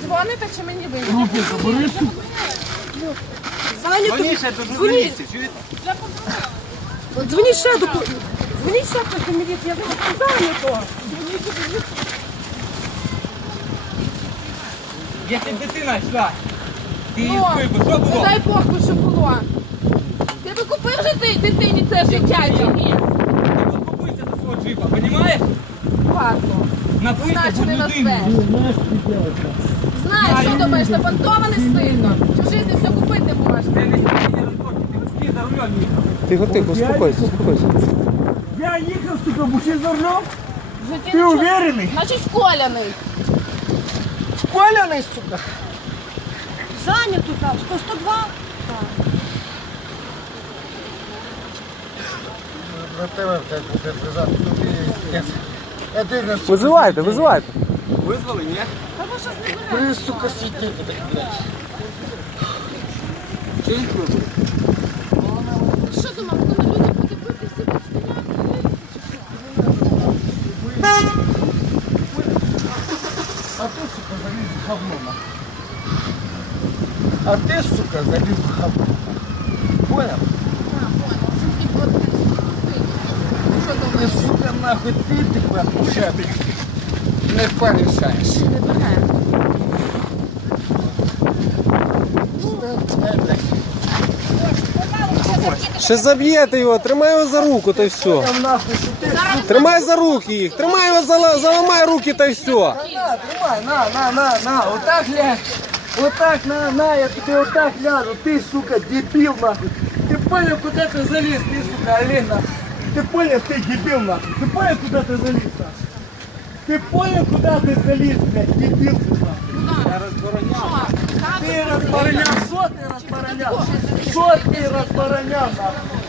Дзвоните чи мені вийде? Руки забери. Дзвони ще до кури. ще до кури. Дзвони ще до кури. Дзвони ще до Я тебе дитина йшла. Ти її збив. Що було? Дай похуй, що було. Ти би купив дитині це життя чи ні? Ти би за свого джипа, розумієш? Значити На не назвеш. Знаєш, що, Знаеш, що думаєш, що фантома сильно. Не Чи в житті все купити не можеш? Ти тихо, спокойно, спокойнося. Я їхав, сука, ще зорвав. Ти, ти, ти уверений? Значить коляний. коляний, сука. Заняту там, сто 102. Вызывай-то, вызывай-то. Вызвал и нет. Да сейчас не Блин, сука, сидеть это, блядь. А ты, сука, залез в хабло. Понял? А, понял. ты сука, ты. Что там, сука? нахуй, ти, типа, ще ти, ти, ти. не поміщаєш. Не Ще заб'єте його, тримай його за руку, ти, та й все. Понял, нахуй, ти, ти, тримай сука, нахуй, за руки їх, тримай його, заламай, заламай руки та й все. на, Тримай, на, на, на, на, отак, лягай. Отак, на, на, я тобі отак, лягу, ти, сука, дебіл, нахуй. Ти понял, куди ти заліз, ти, сука, аліна. Ты понял, ты дебил нахуй? Ты понял, куда ты залез? Ты понял, куда ты залез, блядь? Дебил ты нахуй. Ну, да. Я разборонял. Ну, ты как разборонял. сотни ты разборонял? Что разборонял